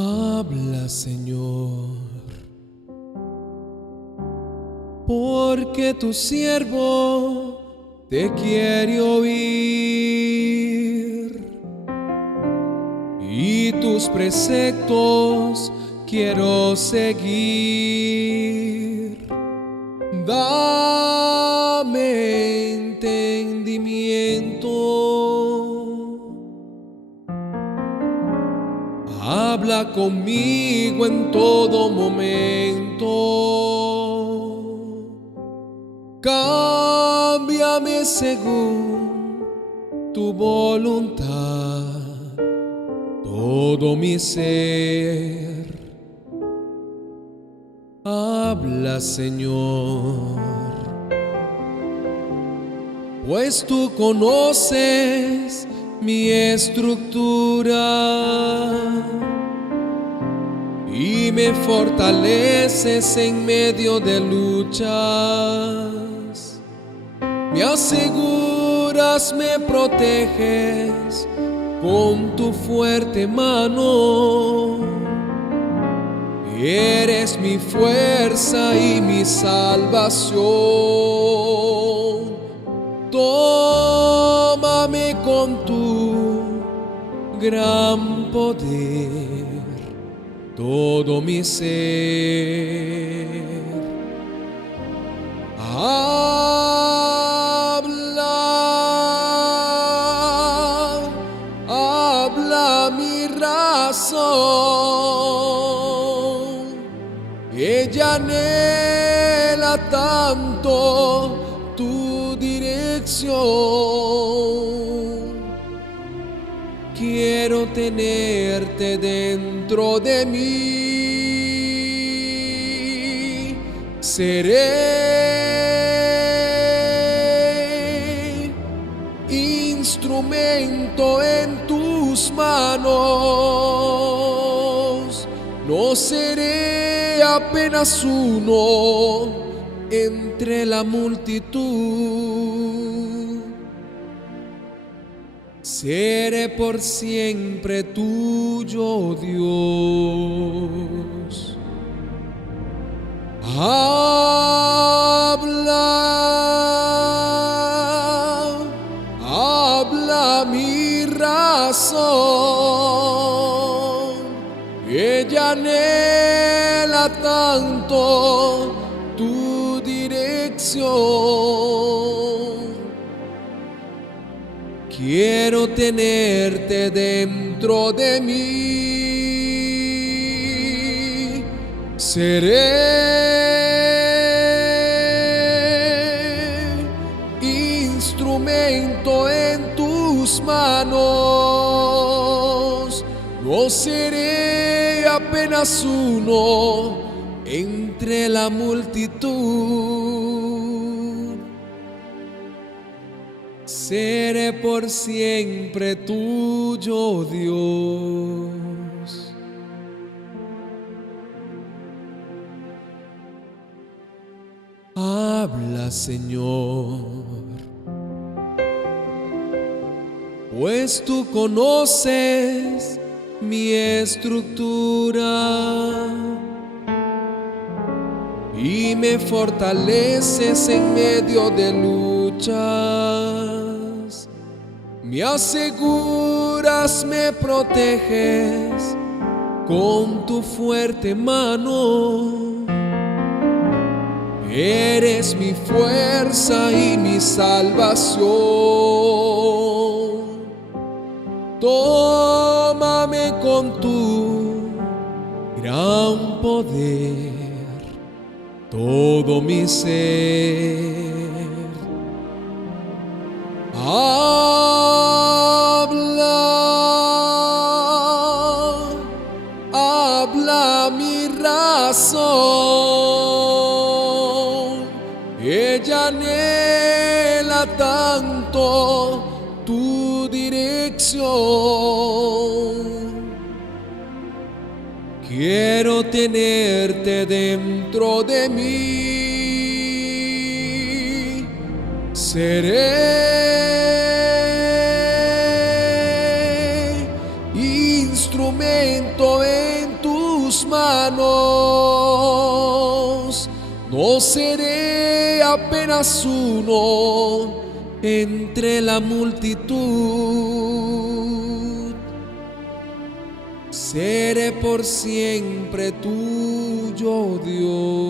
Habla, Señor, porque tu siervo te quiere oír, y tus preceptos quiero seguir. Dame entendimiento, habla conmigo en todo momento. Cámbiame según tu voluntad, todo mi ser. Habla, Señor, pues tú conoces mi estructura y me fortaleces en medio de luchas. Me aseguras, me proteges con tu fuerte mano. Eres mi fuerza y mi salvación. Tómame con tu gran poder, todo mi ser. Habla mi razón. Ella anhela tanto tu dirección. Quiero tenerte dentro de mí. Seré instrumento en tus manos. No seré apenas uno entre la multitud. Seré por siempre tuyo, Dios. Habla mi razón. Ella anhela tanto tu dirección. Quiero tenerte dentro de mí. Seré instrumento en tus manos. No seré apenas uno entre la multitud. Seré por siempre tuyo, Dios. Habla, Señor, pues tú conoces mi estructura y me fortaleces en medio de luchas. Me aseguras, me proteges con tu fuerte mano. Eres mi fuerza y mi salvación. Tómame con tu gran poder, todo mi ser. Habla mi razón. Ella anhela tanto tu dirección. Quiero tenerte dentro de mí. Seré instrumento en No seré apenas uno entre la multitud. Seré por siempre tuyo, Dios.